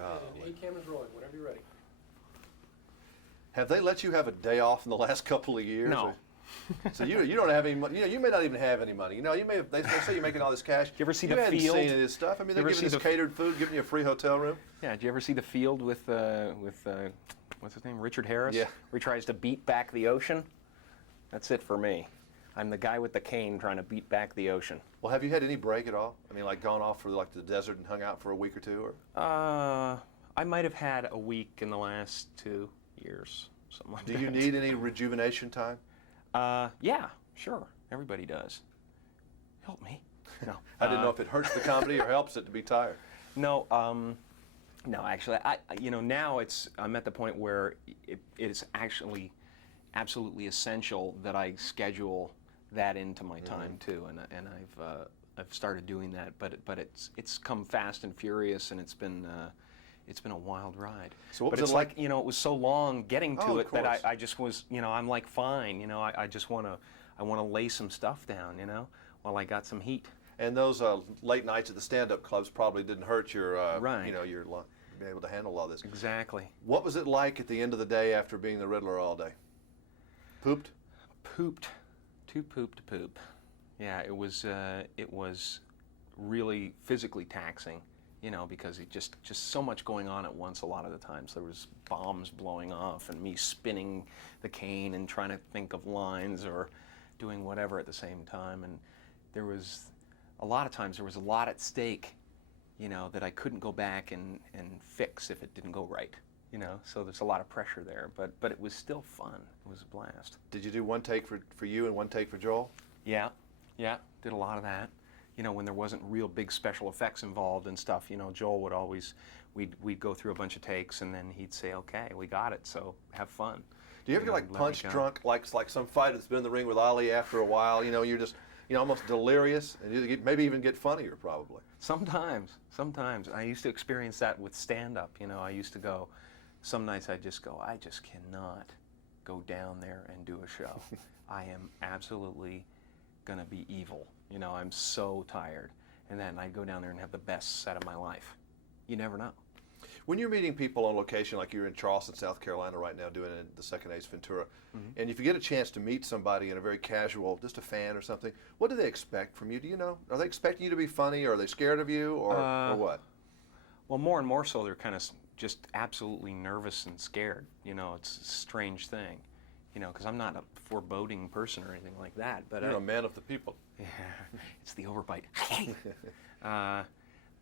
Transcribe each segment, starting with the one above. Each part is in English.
Golly. Camera's rolling. Whenever you're ready. Have they let you have a day off in the last couple of years? No. So you don't have any money. You may not even have any money. They say you're making all this cash. Do you ever see you The hadn't Field? seen any of this stuff. I mean, they're giving us catered food, giving you a free hotel room. Yeah. Did you ever see The Field with what's his name, Richard Harris? Yeah. Where he tries to beat back the ocean. That's it for me. I'm the guy with the cane trying to beat back the ocean. Well, have you had any break at all? I mean, like gone off for like the desert and hung out for a week or two, or? I might have had a week in the last 2 years, something like that. Do you need any rejuvenation time? Yeah, sure. Everybody does. Help me. No. I didn't know if it hurts the comedy or helps it to be tired. No, no. Actually, now I'm at the point where it is actually absolutely essential that I schedule that into my time too, and I've started doing that. But it's come fast and furious, and it's been a wild ride. So what but was it's it like? It was so long getting to it that course. I just was, I'm like, fine, I just want to lay some stuff down, while I got some heat. And those late nights at the stand-up clubs probably didn't hurt your, Right. your being able to handle all this. Exactly. What was it like at the end of the day after being the Riddler all day? Pooped? Pooped. Too pooped to poop. Yeah, it was really physically taxing, because it just so much going on at once a lot of the times. There was bombs blowing off and me spinning the cane and trying to think of lines or doing whatever at the same time. And there was a lot of times there was a lot at stake, that I couldn't go back and fix if it didn't go right. So there's a lot of pressure there, but it was still fun. It was a blast. Did you do one take for you and one take for Joel? Yeah, did a lot of that. When there wasn't real big special effects involved and stuff, Joel would always, we'd go through a bunch of takes and then he'd say, okay, we got it, so have fun. Do you ever get like punch drunk, like some fight that's been in the ring with Ali after a while, you're just, almost delirious, and you maybe even get funnier probably? Sometimes. I used to experience that with stand-up, I used to go, some nights I'd just go, I just cannot go down there and do a show. I am absolutely gonna be evil. I'm so tired. And then I'd go down there and have the best set of my life. You never know. When you're meeting people on location, like you're in Charleston, South Carolina right now doing the second Ace Ventura, and if you get a chance to meet somebody in a very casual, just a fan or something, what do they expect from you? Do you know? Are they expecting you to be funny, or are they scared of you, or what? Well, more and more so, they're kind of just absolutely nervous and scared. It's a strange thing. Because I'm not a foreboding person or anything like that. But you're a man of the people. Yeah, it's the overbite.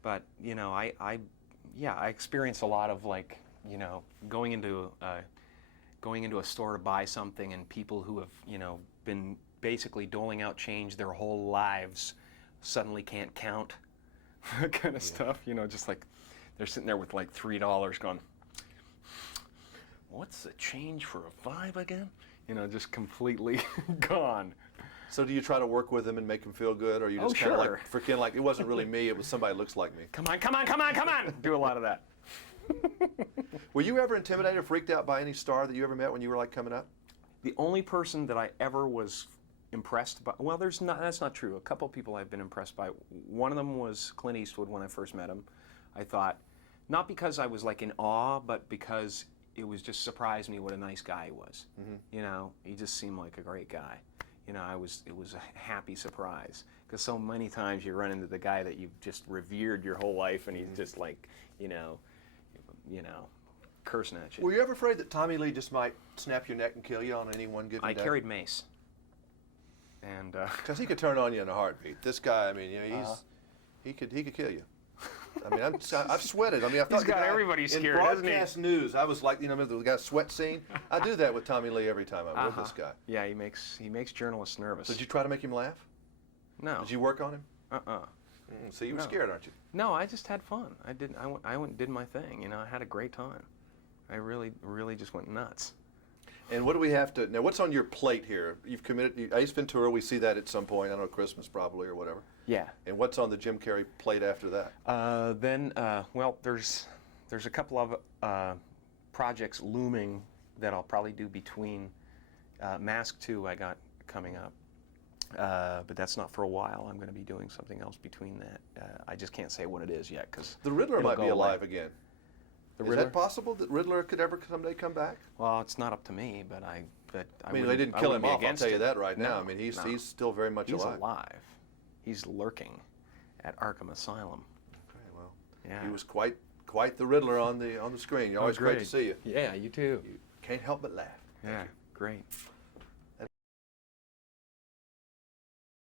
But I experience a lot of going into a store to buy something, and people who have been basically doling out change their whole lives suddenly can't count, that kind of stuff. Just like they're sitting there with like $3 going, what's the change for a vibe again? Just completely gone. So do you try to work with them and make them feel good, or you just kind of like pretend like it wasn't really me, it was somebody who looks like me? Come on! Do a lot of that. Were you ever intimidated or freaked out by any star that you ever met when you were like coming up? The only person that I ever was impressed by, well, that's not true. A couple people I've been impressed by. One of them was Clint Eastwood when I first met him. I thought, not because I was like in awe, but because it was just surprised me what a nice guy he was. He just seemed like a great guy. It was a happy surprise, because so many times you run into the guy that you've just revered your whole life, and he's just like, cursing at you. Were you ever afraid that Tommy Lee just might snap your neck and kill you on any one given day? I carried mace, and because he could turn on you in a heartbeat. This guy, I mean, he could kill you. I mean, I've sweated. I mean, I thought he's got everybody scared. In broadcast news, I was like, the guy sweat scene. I do that with Tommy Lee every time I'm with this guy. Yeah, he makes journalists nervous. Did you try to make him laugh? No. Did you work on him? So you were No. scared, aren't you? No, I just had fun. I went and did my thing. I had a great time. I really just went nuts. And what do we have to now? What's on your plate here? You've committed Ace Ventura. We see that at some point. I don't know, Christmas probably or whatever. Yeah. And what's on the Jim Carrey plate after that? Well, there's a couple of projects looming that I'll probably do between Mask 2 I got coming up. But that's not for a while. I'm going to be doing something else between that. I just can't say what it is yet, because the Riddler might be alive again. The Is Riddler? that possible that Riddler could ever someday come back? Well, it's not up to me, but I I mean, they didn't kill him off. I'll tell you that right now. No, I mean, he's no. still very much He's alive. alive. He's lurking at Arkham Asylum. Okay, well, Yeah. he was quite the Riddler on the screen. Always great to see you. Yeah, you too. You can't help but laugh. Yeah, great.